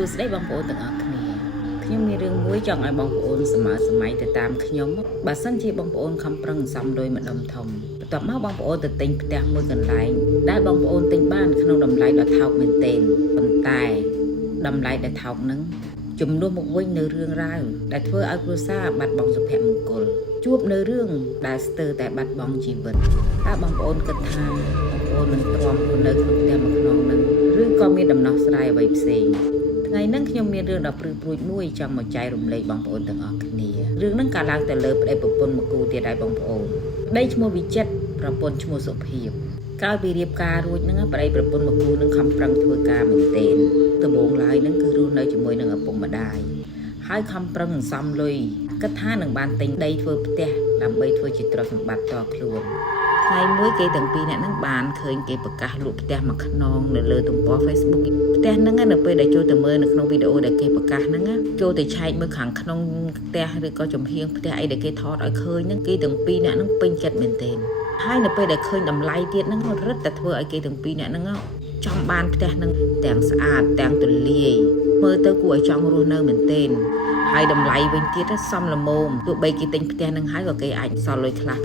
ួស្តីបងប្អូនទាំងអស់គ្នាខ្ញុំមានរឿងមួយចង់ឲ្យបងប្អូនសម័យទៅតាមខ្ញុំបើសិនជាបងប្អូនខំប្រឹងសំលុយម្ដុំធំបន្ទាប់មកបងប្អូនទៅទិញផ្ទះមួយកន្លែងដែលបងប្អូនទិញបានក្នុងតម្លៃដ៏ថោកមែនទែនប៉ុន្តែតម្លៃដែលថោកហ្នឹងជំនួសមកវិញនៅរឿងរ៉ាវដែលធ្វើឲ្យគ្រួសារបាត់បង់សុភមង្គលជួបនៅរឿងដែលស្ទើរតែបាត់បង់ជីវិតតើបងប្អូនគិតថាបងប្អូននឹងទ្រាំនៅក្នុងផ្ទះមួយខ្នងហ្នឹងឬក៏មានដំណោះស្រាយអ្វីផ្សេងថ្ងៃហ្នឹងខ្ញុំមានរឿងដ៏ព្រឺព្រួចមួយចង់មកចែករំលែកបងប្អូនទាំងអស់គ្នារឿងហ្នឹងកើតឡើងទៅលើប្តីប្រពន្ធមួយគូទៀតដែរបងប្អូនប្តីឈ្មោះវិចិត្រប្រពន្ធឈ្មោះសុភាពក្រោយពីរៀបការរួចហ្នឹងប្តីប្រពន្ធមួយគូនឹងខំប្រឹងធ្វើការមែនទែនដំបូងឡើយហ្នឹងគឺរស់នៅជាមួយនឹងឪពុកម្ដាយហើយខំប្រឹងសំលុយគិតថានឹងបានទិញដីធ្វើផ្ទះដើម្បីធ្វើជាទ្រព្យសម្បត្តិតខ្លួនថ្ងៃមួយគេទាំងពីរអ្នកហ្នឹងបានឃើញគេប្រកាសលក់ផ្ទះមួយខ្នងនៅលើទំព័រ Facebook ផ្ទះហ្នឹងនៅពេលដែលចូលទៅមើលនៅក្នុងវីដេអូដែលគេប្រកាសហ្នឹងចូលទៅឆែកមើលខាងក្នុងផ្ទះឬក៏ចំហៀងផ្ទះអីដែលគេថតឲ្យឃើញហ្នឹងគេទាំងពីរអ្នកហ្នឹងពេញចិត្តមែនទែនហើយនៅពេលដែលឃើញតម្លៃទៀតហ្នឹងរឹតតែធ្វើឲ្យគេទាំងពីរអ្នកហ្នឹងចង់បានផ្ទះហ្នឹងទាំងស្អាតទាំងទូលាយមើលទៅគួរឲ្យចង់រស់នៅមែនទែនហើយតម្លៃវិញទៀតសមល្មមទោះបីគេទិញផ្ទះហ្នឹងហើយក៏គេអាចសល់លុយខ្លះ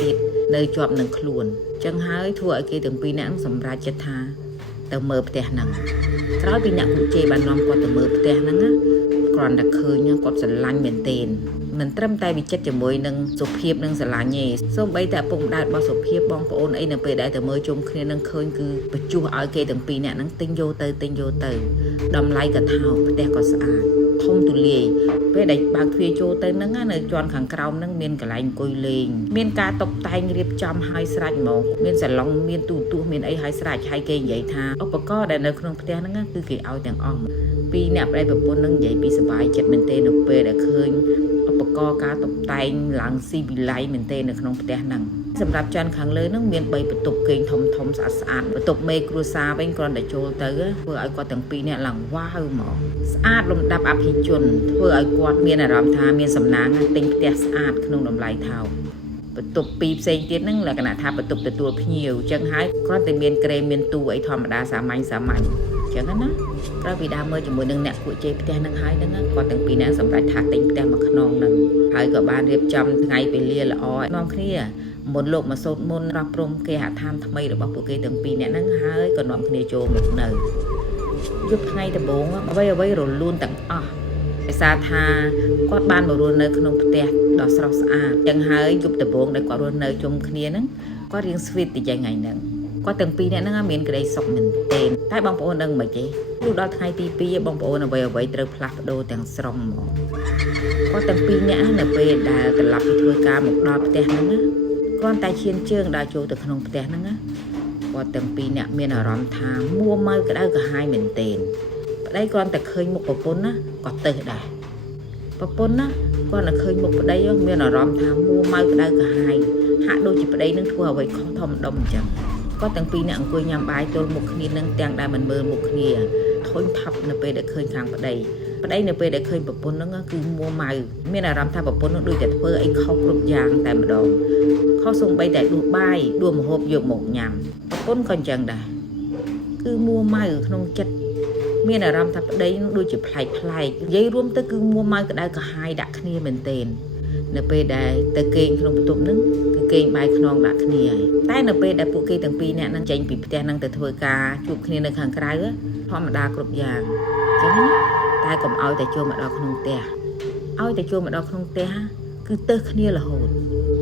ទៀតនៅជាប់នឹងខ្លួនអញ្ចឹងហើយធ្វើឲ្យគេទាំងពីរនាក់សម្រេចចិត្តថាទៅមើលផ្ទះហ្នឹងក្រោយពីអ្នកគូជេបាននាំគាត់ទៅមើលផ្ទះហ្នឹងគ្រាន់តែឃើញគាត់ស្រឡាញ់មែនទែនមិនត្រឹមតែវិចិត្រជាមួយនឹងសុភាពនឹងស្រឡាញ់ទេសូម្បីតែឪពុកម្ដាយរបស់សុភាពបងប្អូនអីនៅពេលដែលទៅមើលជុំគ្នានឹងឃើញគឺបញ្ចុះឲ្យគេទាំងពីរនាក់ហ្នឹងទិញយកទៅតម្លៃក៏ថោកផ្ទះក៏ស្អាតធំទូលាយពេលដែលបើកទ្វារចូលទៅហ្នឹងនៅជាន់ខាងក្រោមហ្នឹងមានកន្លែងអង្គុយលេងមានការតុបតែងរៀបចំឲ្យស្រេចហ្មងមានសាឡុងមានទូទស្សន៍មានអីឲ្យស្រេចហើយគេនិយាយថាឧបករណ៍ដែលនៅក្នុងផ្ទះហ្នឹងគឺគេឲ្យទាំងអស់ពីអ្នកប្តីប្រពន្ធហ្នឹងនិយាយពីសុបាយចិត្តមែនទេនៅពេលដែលឃើញឧបករណ៍ការតុបតែងឡើងស៊ីវិល័យមែនទេនៅក្នុងផ្ទះហ្នឹងសម្រាប់ចានខាងលើហ្នឹងមាន3បន្ទប់គេងធំស្អាតបន្ទប់មេគ្រួសារវិញគ្រាន់តែចូលទៅធ្វើឲ្យគាត់ទាំងពីរនាក់ឡើងវ៉ាវហ្មងស្អាតលំដាប់អភិជនធ្វើឲ្យគាត់មានអារម្មណ៍ថាមានសំណាងទិញផ្ទះស្អាតក្នុងតម្លៃថោកបន្ទប់ពីរផ្សេងទៀតហ្នឹងលក្ខណៈថាបន្ទប់ទទួលភ្ញៀវអញ្ចឹងហើយគ្រាន់តែមានក្រេមមានទូអីធម្មតាសាមញ្ញអញ្ចឹងណាក្រោយពីដើរមើលជាមួយនឹងអ្នកគួចជេរផ្ទះហ្នឹងហើយហ្នឹងគាត់ទាំងពីរនាក់សម្រេចថាទិញផ្ទះមួយខ្នងហ្នឹងហើយក៏បានរៀបចំថ្ងៃពេលលាល្អនាំគ្នាមុនលោកមកសូត្រមន្តរស់ព្រំគេហដ្ឋានថ្មីរបស់ពួកគេទាំងពីរនាក់ហ្នឹងហើយក៏នាំគ្នាចូលមកនៅយប់ថ្ងៃដំបូងអ្វីរលូនទាំងអស់ដោយសារថាគាត់បានមករស់នៅក្នុងផ្ទះដ៏ស្រស់ស្អាតចឹងហើយយប់ដំបូងដែលគាត់រស់នៅជុំគ្នាហ្នឹងគាត់រៀងស្វីតតិចថ្ងៃហ្នឹងគាត់ទាំងពីរនាក់ហ្នឹងមានក្តីសុខមែនទែនតែបងប្អូនដឹងមិនទេលុះដល់ថ្ងៃទី2បងប្អូនអ្វីត្រូវផ្លាស់ប្ដូរទាំងស្រុងហ្មងគាត់ទាំងពីរនាក់នៅពេលដែលត្រឡប់ពីធ្វើការមកដល់ផ្ទះហ្នឹងគ្រាន់តែឈានជើងដើរចូលទៅក្នុងផ្ទះហ្នឹងគាត់ទាំងពីរនាក់មានអារម្មណ៍ថាមួម៉ៅក្តៅក្រហាយមែនទែនប្តីគ្រាន់តែឃើញមុខប្រពន្ធណាក៏ទៅដែរប្រពន្ធណាគាត់តែឃើញមុខប្តីមានអារម្មណ៍ថាមួម៉ៅក្តៅក្រហាយហាក់ដូចជាប្តីនឹងធ្វើអ្វីខុសធម្មតាអញ្ចឹងគាត់ទាំងពីរនាក់អង្គុយញ៉ាំបាយទល់មុខគ្នានឹងទាំងដែលមិនមើលមុខគ្នាធុញថប់នៅពេលដែលឃើញខាងប្តីនៅពេលដែលឃើញប្រពន្ធហ្នឹងគឺមួម៉ៅមានអារម្មណ៍ថាប្រពន្ធនឹងដូចតែធ្វើអីខុសគ្រប់យ៉ាងតែម្ដងខុសសូម្បីតែដួសបាយដួសម្ហូបយកមកញ៉ាំប្រពន្ធក៏អញ្ចឹងដែរគឺមួម៉ៅក្នុងចិត្តមានអារម្មណ៍ថាប្តីនឹងដូចជាប្លែកនិយាយរួមទៅគឺមួម៉ៅក្តៅក្រហាយដាក់គ្នាមែនទែននៅពេលដែលទៅគេងក្នុងបន្ទប់ហ្នឹងគឺគេងបាយខ្នងដាក់គ្នាហើយតែនៅពេលដែលពួកគេទាំងពីរនាក់ហ្នឹងចេញពីផ្ទះហ្នឹងទៅធ្វើការជួបគ្នានៅខាងក្រៅធម្មតាគ្រប់យ៉ាងអញ្ចឹងណាតែកុំឲ្យតែចូលមកដល់ក្នុងផ្ទះឲ្យតែចូលមកដល់ក្នុងផ្ទះគឺទៅគ្នារហូត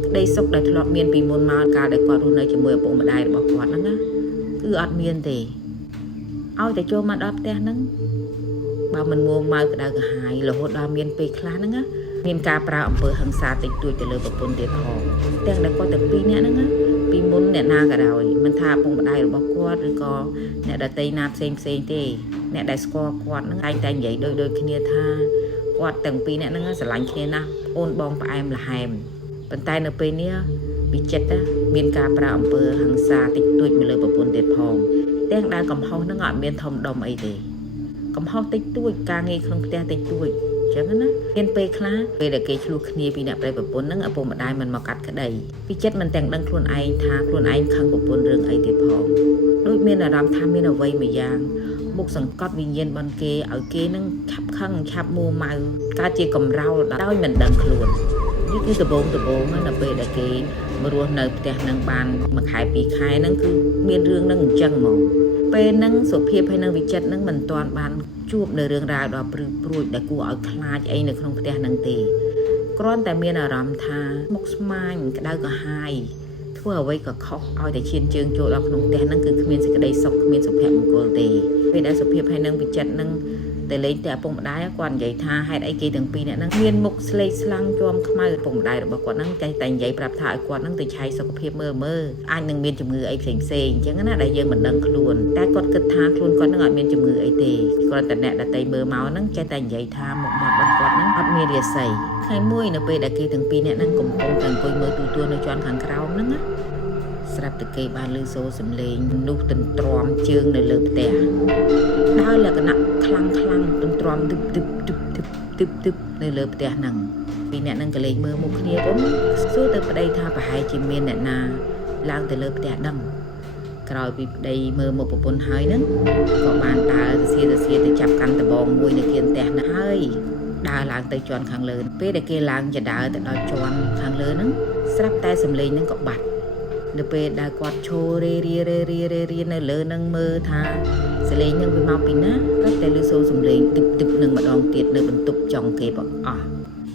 ក្តីសុខដែលធ្លាប់មានពីមុនមកកាលដែលគាត់រស់នៅជាមួយឪពុកម្ដាយរបស់គាត់ហ្នឹងណាគឺអត់មានទេឲ្យតែចូលមកដល់ផ្ទះហ្នឹងបើមិនមួម៉ៅក្តៅក្រហាយរហូតដល់មានពេលខ្លះហ្នឹងណាមានការប្រើអំពើហិង្សាតិចតួចទៅលើប្រពន្ធទៀតផងទាំងដែលគាត់ទាំងពីរនាក់ហ្នឹងពីមុនអ្នកណាក៏ដោយមិនថាឪពុកម្ដាយរបស់គាត់ឬក៏អ្នកដទៃណាផ្សេងទេអ្នកដែលស្គាល់គាត់ហ្នឹងតែនិយាយដូចគ្នាថាគាត់ទាំងពីរនាក់ហ្នឹងស្រឡាញ់គ្នាណាស់អូនបងផ្អែមល្ហែមប៉ុន្តែនៅពេលនេះវិចិត្រមានការប្រើអំពើហិង្សាតិចតួចមកលើប្រពន្ធទៀតផងទាំងដែលកំហុសហ្នឹងអត់មានធំដុំអីទេកំហុសតិចតួចការងារក្នុងផ្ទះតិចតួចចឹងណាមានពេលខ្លះពេលដែលគេឆ្លោះគ្នាពីអ្នកប្តីប្រពន្ធហ្នឹងឪពុកម្ដាយមិនមកកាត់ក្តីពីចិត្តមិនទាំងដឹងខ្លួនឯងថាខ្លួនឯងខឹងប្រពន្ធរឿងអីទៀតផងដូចមានអារម្មណ៍ថាមានអ្វីមួយយ៉ាង មុខសង្កត់វិញ្ញាណបនគេឲ្យគេនឹងឆាប់ខឹងឆាប់មួម៉ៅកើតជាកំរោលដោយមិនដឹងខ្លួននេះគឺដំបូងនៅពេលដែលគេមករស់នៅផ្ទះនឹងបានមួយខែពីរខែហ្នឹងគឺមានរឿងហ្នឹងអញ្ចឹងហ្មងពេលហ្នឹងសុភាពហើយនឹងវិចិត្រហ្នឹងមិនទាន់បានជួបនៅរឿងរ៉ាវដ៏ព្រឺព្រួចដែលគួរឲ្យខ្លាចអីនៅក្នុងផ្ទះហ្នឹងទេគ្រាន់តែមានអារម្មណ៍ថាមុខស្មាញក្តៅក្រហាយធ្វើអ្វីក៏ខុសឲ្យតែឈានជើងចូលដល់ក្នុងផ្ទះហ្នឹងគឺគ្មានសេចក្តីសុខគ្មានសុភមង្គលទេពេលដែលសុភាពហើយនឹងវិចិត្រហ្នឹងតែលេងតែឪពុកម្ដាយគាត់និយាយថាហេតុអីគេទាំងពីរនាក់ហ្នឹងមានមុខស្លេកស្លាំងជាំខ្មៅឪពុកម្ដាយរបស់គាត់ហ្នឹងតែនិយាយប្រាប់ថាឲ្យគាត់ហ្នឹងទៅឆៃសុខភាពមើលអាចនឹងមានជំងឺអីផ្សេងអញ្ចឹងណាដែលយើងមិនដឹងខ្លួនតែគាត់គិតថាខ្លួនគាត់ហ្នឹងអត់មានជំងឺអីទេគាត់តែអ្នកដតីមើលមកហ្នឹងចេះតែនិយាយថាមុខមាត់របស់គាត់ហ្នឹងអត់មានរាសីថ្ងៃមួយនៅពេលដែលគេទាំងពីរនាក់ហ្នឹងកំពុងតែអង្គុយមើលទូទួលនៅជាន់ខាងក្រោមហ្នឹងណាស្រាប់តែគេបានឮសូរសំឡេងមនុស្សទន្ទ្រាំជើងនៅលើផ្ទះដោយលក្ខណៈខ្លាំងទន្ទ្រាំទឹបនៅលើផ្ទះហ្នឹងពីអ្នកហ្នឹងក៏លេងមើលមុខគ្នាពុំសួរទៅប្តីថាប្រហែលជាមានអ្នកណាឡើងទៅលើផ្ទះដឹងក្រោយពីប្តីមើលមុខប្រពន្ធហើយហ្នឹងក៏បានដើរទៅទៅចាប់កាន់ដបងមួយនៅគៀនផ្ទះហ្នឹងហើយដើរឡើងទៅជាន់ខាងលើពេលដែលគេឡើងចដើរទៅដល់ជាន់ខាងលើហ្នឹងស្រាប់តែសំឡេងហ្នឹងក៏បាត់នៅពេលដែលគាត់ឈររេនៅលើនឹងមើលថាសលេងនឹងវាមកពីណាតែឮសូរសំឡេងទឹបនឹងម្ដងទៀតនៅបន្ទប់ចុងគេបងអស់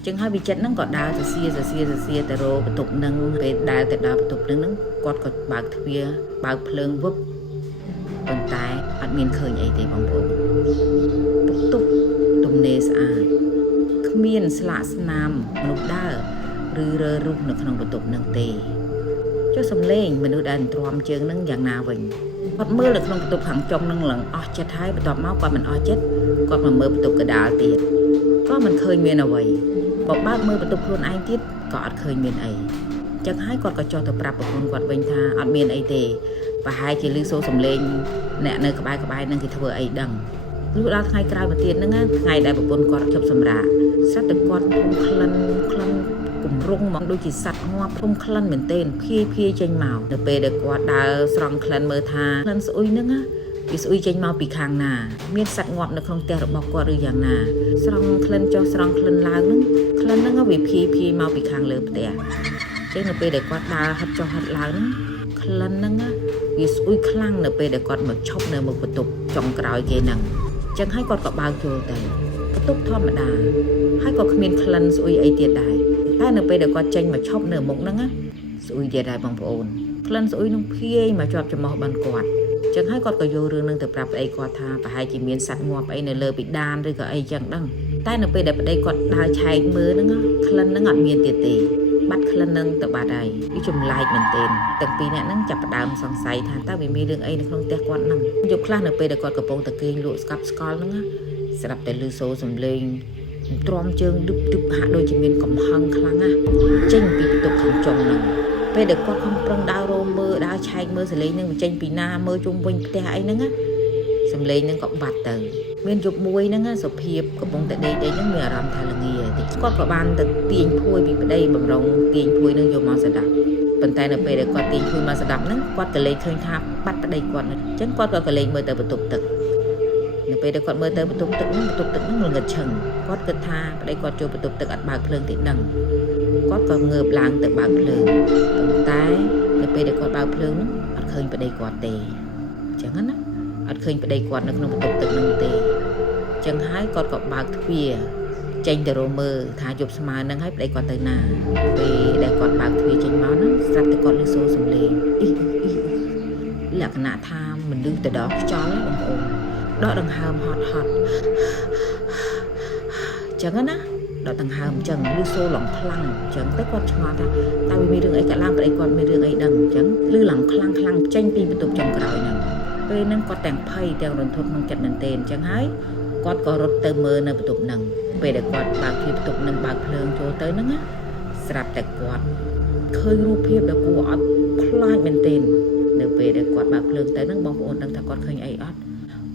ចឹងហើយវិចិត្រហ្នឹងក៏ដើរសសៀទៅរកបន្ទប់ហ្នឹងពេលដើរទៅដល់បន្ទប់ហ្នឹងគាត់ក៏បើកទ្វារបើកភ្លើងវឹបប៉ុន្តែអត់មានឃើញអីទេបងប្អូនបន្ទប់ទំនេរស្អាតគ្មានស្លាកស្នាមមនុស្សដើរឬរើរុះនៅក្នុងបន្ទប់ហ្នឹងទេចុះសំឡេងមនុស្សដែលទ្រាំជើងនឹងយ៉ាងណាវិញគាត់មើលនៅក្នុងបន្ទប់ខាងចុងនឹងឡើងអស់ចិត្តហើយបន្ទាប់មកគាត់មិនអស់ចិត្តគាត់មកមើលបន្ទប់កដាលទៀតក៏មិនឃើញមានអ្វីបើបើកមើលបន្ទប់ខ្លួនឯងទៀតក៏អត់ឃើញមានអីចឹងហើយគាត់ក៏ចុះទៅប្រាប់ប្រពន្ធគាត់វិញថាអត់មានអីទេប្រហែលជាឮសូរសំឡេងអ្នកនៅក្បែរនឹងគេធ្វើអីដឹងលុះដល់ថ្ងៃក្រោយមកទៀតហ្នឹងថ្ងៃដែលប្រពន្ធគាត់ជប់សម្រាកសត្វតែគាត់ភូមិក្លិនគំរងមកដូចជាសត្វងាប់ភូមិក្លិនមែនទែនភាយចេញមកនៅពេលដែលគាត់ដើរស្រង់ក្លិនមើលថាក្លិនស្អុយហ្នឹងវាស្អុយចេញមកពីខាងណាមានសត្វងាប់នៅក្នុងផ្ទះរបស់គាត់ឬយ៉ាងណាស្រង់ក្លិនចុះស្រង់ក្លិនឡើងហ្នឹងក្លិនហ្នឹងវាភាយមកពីខាងលើផ្ទះចឹងនៅពេលដែលគាត់ដើរហិតចុះហិតឡើងហ្នឹងក្លិនហ្នឹងវាស្អុយខ្លាំងនៅពេលដែលគាត់មកឈប់នៅមុខបន្ទប់ចុងក្រោយគេហ្នឹងចឹងហើយគាត់ក៏បើកចូលទៅបន្ទប់ធម្មតាហើយក៏គ្មានក្លិនស្អុយអីទៀតដែរតែនៅពេលដែលគាត់ចេញមកឈប់នៅមុខហ្នឹងស្អុយទៀតដែរបងប្អូនក្លិនស្អុយនឹងភាយមកជាប់ច្រមុះបានគាត់ចឹងហើយគាត់ក៏យករឿងហ្នឹងទៅប្រាប់ប្តីគាត់ថាប្រហែលជាមានសត្វងាប់អីនៅលើពីដានឬក៏អីចឹងដឹងតែនៅពេលដែលប្តីគាត់ដើរឆែកមើលហ្នឹងក្លិនហ្នឹងអត់មានទៀតទេបាត់ក្លិនហ្នឹងទៅបាត់ហើយវាចម្លែកមែនទែនទាំងពីរនាក់ហ្នឹងចាប់ផ្ដើមសង្ស័យថាតើវាមានរឿងអីនៅក្នុងផ្ទះគាត់ហ្នឹងយប់ខ្លះនៅពេលដែលគាត់កំពុងតែគេងលក់ស្កាប់ស្កល់ហ្នឹងស្រាប់តែឮសូរសំឡេងទ្រាំជើងឌឹបហាក់ដូចជាមានកំហឹងខ្លាំងណាស់ចេញពីបន្ទប់ខាងចុងហ្នឹងពេលដែលគាត់ខំប្រឹងដើររោមមើលដើរឆែកមើលសលេងហ្នឹងវាចេញពីណាមើលជុំវិញផ្ទះអីហ្នឹងសំឡេងហ្នឹងក៏បាត់ទៅមានយប់មួយហ្នឹងសុភាពកំពុងតែដេកហ្នឹងមានអារម្មណ៍ថាល្ងាតិចគាត់ក៏បានទៅទាញភួយពីប្តីបំរុងទាញភួយហ្នឹងយកមកស្ដាប់ប៉ុន្តែនៅពេលដែលគាត់ទាញភួយមកស្ដាប់ហ្នឹងគាត់ក៏លេចឃើញថាបាត់ប្តីគាត់អញ្ចឹងគាត់ក៏លេចមើលទៅបន្ទប់ទឹកនៅពេលដែលគាត់មើលទៅបន្ទប់ទឹកហ្នឹងល្ងឹតឈឹងគាត់គិតថាប្តីគាត់ចូលបន្ទប់ទឹកអត់បើកភ្លើងទេដឹងគាត់ក៏ងើបឡើងទៅបើកភ្លើងប៉ុន្តែនៅពេលដែលគាត់បើកភ្លើងហ្នឹងអត់ឃើញប្តីគាត់ទេអញ្ចឹងណាអត់ឃើញប្តីគាត់នៅក្នុងបន្ទប់ទឹកហ្នឹងទេអញ្ចឹងហើយគាត់ក៏បើកទ្វារចេញទៅរកមើលថាយប់ស្មើហ្នឹងហើយប្តីគាត់ទៅណាពេលដែលគាត់បើកទ្វារចេញមកហ្នឹងស្រាប់តែគាត់ឮសូរសំឡេងលក្ខណៈថាមនុស្សទៅដល់ខ្យល់បងប្អូនដកដង្ហើមហត់អញ្ចឹងណាដកដង្ហើមអញ្ចឹងឮសូរឡើងខ្លាំងអញ្ចឹងទៅគាត់ឆ្ងល់ថាតើវាមានរឿងអីកើតឡើងប្តីគាត់មានរឿងអីដឹងអញ្ចឹងឮឡើងខ្លាំងចេញពីបន្ទប់ចុងក្រោយហ្នឹងពេលហ្នឹងគាត់ទាំងភ័យទាំងរន្ធត់ក្នុងចិត្តមែនទែនអញ្ចឹងហើយគាត់ក៏រត់ទៅមើលនៅបន្ទប់ហ្នឹងពេលដែលគាត់បើកទ្វារបន្ទប់ហ្នឹងបើកភ្លើងចូលទៅហ្នឹងណាស្រាប់តែគាត់ឃើញរូបភាពដែលគួរអត់ខ្លាចមែនទែននៅពេលដែលគាត់បើកភ្លើងទៅហ្នឹងបងប្អូនដឹងថាគាត់ឃើញអីអត់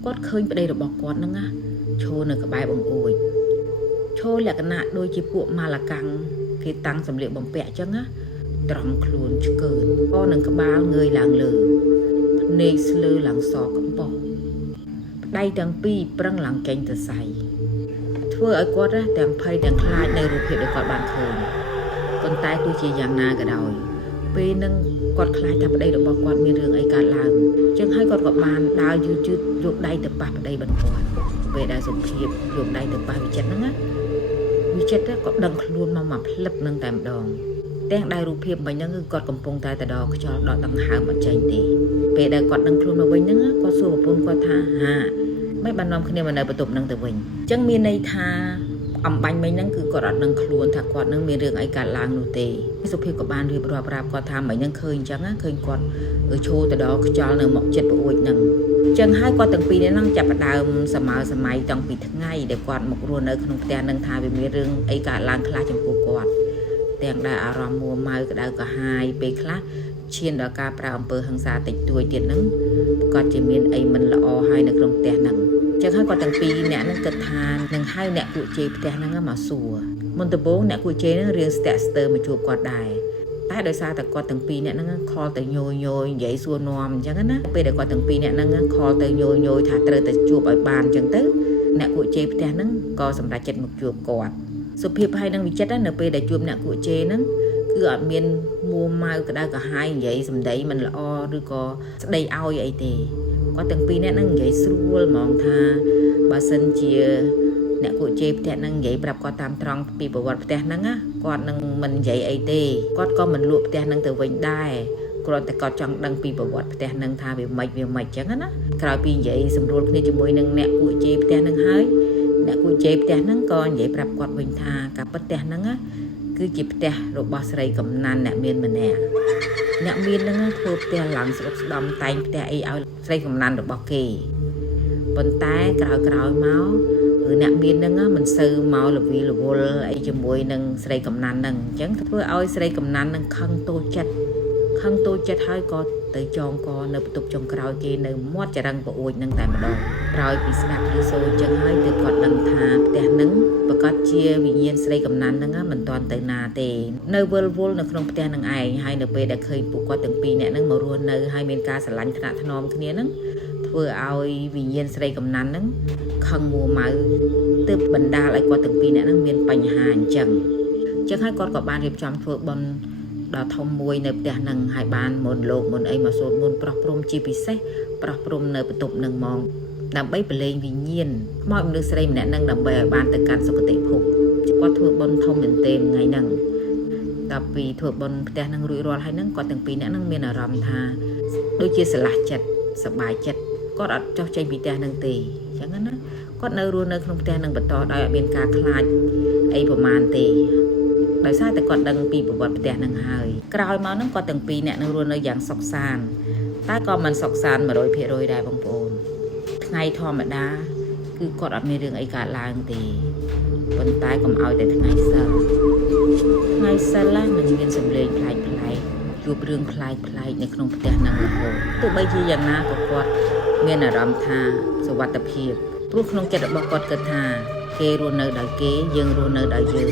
គាត់ឃើញប្តីរបស់គាត់ហ្នឹងណាឈរនៅក្បែរបង្អួចឈរលក្ខណៈដូចជាពួកម៉ាឡាកាំងគេតាំងសម្លៀកបំពាក់អញ្ចឹងណាត្រង់ខ្លួនឆ្កើតក៏នឹងក្បាលងើយឡើងលើភ្នែកស្លឺឡើងសកំប៉ុស្ត ដៃទាំងពីរប្រឹងឡើងចេញទៅសៃធ្វើឲ្យគាត់ទាំងភ័យទាំងខ្លាចនៅរូបភាពដែលគាត់បានឃើញប៉ុន្តែទោះជាយ៉ាងណាក៏ដោយពេលនឹងគាត់ខ្លាចថាប្តីរបស់គាត់មានរឿងអីកើតឡើងចឹងហើយគាត់ក៏បានដើរយឺតយកដៃទៅប៉ះប្តីបន្ទាត់ពេលដែលសុភាពយកដៃទៅប៉ះវិចិត្រហ្នឹងណាវិចិត្រក៏ដឹងខ្លួនមកផ្លឹបនឹងតែម្ដងទាំងដៃរូបភាពមិញហ្នឹងគឺគាត់កំពុងតែដកខ្យល់ដកដង្ហើមអត់ចេញទេពេលដែលគាត់ដឹងខ្លួនមកវិញហ្នឹងគាត់សួរប្រពន្ធគាត់ថាហាមិនបាននាំគ្នាមកនៅបន្ទប់ហ្នឹងទៅវិញអញ្ចឹងមានន័យថាអំបញ្ញមិញហ្នឹងគឺគាត់អត់ដឹងខ្លួនថាគាត់នឹងមានរឿងអីកើតឡើងនោះទេសុភាពក៏បានរៀបរាប់ប្រាប់គាត់ថាមិញហ្នឹងឃើញអញ្ចឹងឃើញគាត់ឈរទៅដល់ខ្យល់នៅមកចិត្តប្រួយហ្នឹងអញ្ចឹងហើយគាត់ទាំងពីរនេះហ្នឹងចាប់ផ្ដើមសម័យតាំងពីថ្ងៃដែលគាត់មករស់នៅក្នុងផ្ទះហ្នឹងថាវាមានរឿងអីកើតឡើងខ្លះចំពោះគាត់ទាំងដែលអារម្មណ៍មួម៉ៅក្តៅក្រហាយពេលខ្លះឈានដល់ការប្រើអំពើហិង្សាតិចតួចទៀតហ្នឹងប្រកាសជាមានអីមិនល្អហើយនៅក្នុងផ្ទះហ្នឹងចឹងហើយគាត់ទាំងពីរអ្នកហ្នឹងគិតថានឹងហៅអ្នកគួជេផ្ទះហ្នឹងមកសួរមុនដំបូងអ្នកគួជេហ្នឹងរៀងស្ទាក់ស្ទើរមកជួបគាត់ដែរតែដោយសារតែគាត់ទាំងពីរអ្នកហ្នឹងខលទៅញយនិយាយសួរនាំអញ្ចឹងណាពេលដែលគាត់ទាំងពីរអ្នកហ្នឹងខលទៅញយថាត្រូវតែជួបឲ្យបានអញ្ចឹងទៅអ្នកគួជេផ្ទះហ្នឹងក៏សម្រេចចិត្តមកជួបគាត់សុភាពហើយនឹងវិចិត្រនៅពេលដែលជួបអ្នកគួជេហ្នឹងគឺអត់មានមួម៉ៅក្តៅក្រហាយនិយាយសម្ដីមិនល្អឬក៏ស្ដីឲ្យអីទេគាត់ទាំងពីរអ្នកហ្នឹងនិយាយស្រួលហ្មងថាបើសិនជាអ្នកគួជេផ្ទះហ្នឹងនិយាយប្រាប់គាត់តាមត្រង់ពីប្រវត្តិផ្ទះហ្នឹងណាគាត់នឹងមិននិយាយអីទេគាត់ក៏មិនលក់ផ្ទះហ្នឹងទៅវិញដែរគ្រាន់តែគាត់ចង់ដឹងពីប្រវត្តិផ្ទះហ្នឹងថាវាម៉េចអញ្ចឹងណាក្រោយពីនិយាយសម្រួលគ្នាជាមួយនឹងអ្នកគួជេផ្ទះហ្នឹងហើយអ្នកគួជេផ្ទះហ្នឹងក៏និយាយប្រាប់គាត់វិញថាការពិតផ្ទះហ្នឹងគឺជាផ្ទះរបស់ស្រីកំណាន់អ្នកមានម្នាក់អ្នកមានហ្នឹងធ្វើផ្ទះឡើងស្ដុកស្ដំតែងផ្ទះអីឲ្យស្រីកំណាន់របស់គេប៉ុន្តែក្រោយមកអ្នកមានហ្នឹងមិនសូវមកលវីលវល់អីជាមួយនឹងស្រីកំណាន់ហ្នឹងអញ្ចឹងធ្វើឲ្យស្រីកំណាន់ហ្នឹងខឹងតូចចិត្តហើយក៏ទៅចងកនៅបន្ទប់ចុងក្រោយគេនៅមាត់ចរឹងប្អួយហ្នឹងតែម្ដងក្រោយពីស្ងាត់ឬសូរអញ្ចឹងហើយទើបគាត់ដឹងថាផ្ទះហ្នឹងប្រកាសជាវិញ្ញាណស្រីកំណាន់ហ្នឹងមិនទាន់ទៅណាទេនៅវល់នៅក្នុងផ្ទះហ្នឹងឯងហើយនៅពេលដែលឃើញពួកគាត់ទាំងពីរនាក់ហ្នឹងមករស់នៅហើយមានការស្រឡាញ់ថ្នាក់ថ្នមគ្នាហ្នឹងធ្វើឲ្យវិញ្ញាណស្រីកំណាន់ហ្នឹងខឹងមួម៉ៅទើបបណ្ដាលឲ្យគាត់ទាំងពីរនាក់ហ្នឹងមានបញ្ហាអញ្ចឹងហើយគាត់ក៏បានរៀបចំធ្វើបុណ្យដ៏ធំមួយនៅផ្ទះហ្នឹងហើយបានមុនលោកមុនអីមកសូត្រមន្តប្រោះព្រំជាពិសេសប្រោះព្រំនៅបន្ទប់ហ្នឹងហ្មងដើម្បីប្រឡែងវិញ្ញាណមកមនុស្សស្រីម្នាក់ហ្នឹងដើម្បីឲ្យបានទៅកាន់សុគតិភពគាត់ធ្វើបុណ្យធំមែនទែនថ្ងៃហ្នឹងដល់ពីធ្វើបុណ្យផ្ទះហ្នឹងរួចរាល់ហើយហ្នឹងគាត់ទាំងពីរនាក់ហ្នឹងមានអារម្មណ៍ថាដូចជាស្រឡះចិត្តសប្បាយចិត្តគាត់អត់ចោះចេញពីផ្ទះហ្នឹងទេអញ្ចឹងណាគាត់នៅរស់នៅក្នុងផ្ទះហ្នឹងបន្តដោយអត់មានការខ្លាចអីប្រមាណទេដោយសារតែគាត់ដឹងពីប្រវត្តិផ្ទះហ្នឹងហើយក្រោយមកហ្នឹងគាត់ទាំងពីរអ្នកនឹងរស់នៅយ៉ាងសុខសាន្តតែក៏មិនសុខសាន្ត 100% ដែរបងប្អូនថ្ងៃធម្មតាគឺគាត់អត់មានរឿងអីកើតឡើងទេប៉ុន្តែកុំឲ្យតែថ្ងៃសិលនឹងមានសម្លេងប្លែកជួបរឿងប្លែកនៅក្នុងផ្ទះហ្នឹងរហូតទោះបីជាយ៉ាងណាក៏គាត់មានអារម្មណ៍ថាសុវត្ថិភាពព្រោះក្នុងចិត្តរបស់គាត់គិតថាគេរស់នៅដោយគេយើងរស់នៅដោយយើង